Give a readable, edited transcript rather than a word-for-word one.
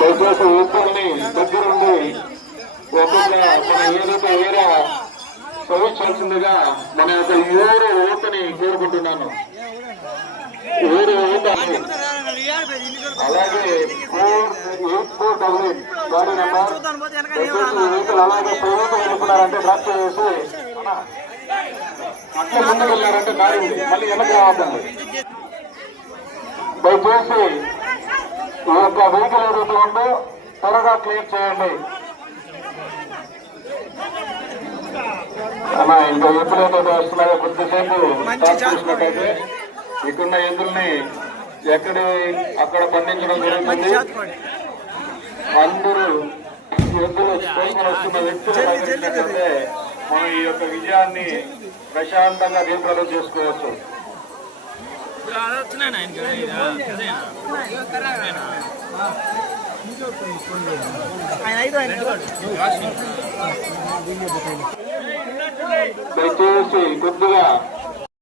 దయచేసి ఊపిరిని దగ్గరుండి ఒక్కొక్క మన ఏదైతే ఏరియా ప్రవేశించాల్సిందిగా మన యొక్క ఊరు ఊతని కోరుకుంటున్నాను. ఊరు ఊత అలాగే 4848 గాడి నెంబర్ వెహికల్ అలాగే ప్రభుత్వం వెళ్ళుకున్నారంటే డ్రాప్ చేసి అట్లా ముందుకు వెళ్ళారంటే దారి ఉంది, మళ్ళీ వెనక్కి రావద్దండి. దయచేసి ఈ యొక్క వెహికల్ ఏదైతే ఉందో త్వరగా క్లియర్ చేయండి. అమ్మా ఇంకా ఎప్పుడైతే వస్తున్నాయో కొద్దిసేపు చూసినట్టయితే ఇక్కడున్న ఎద్దుల్ని ఎక్కడి అక్కడ పండించడం జరుగుతుంది. అందరూ ఎద్దులు తోలుకొని వస్తున్న వ్యక్తులు పండించినట్లయితే మనం ఈ యొక్క విజయాన్ని ప్రశాంతంగా దీపాలు చేసుకోవచ్చు. దయచేసి కొద్దిగా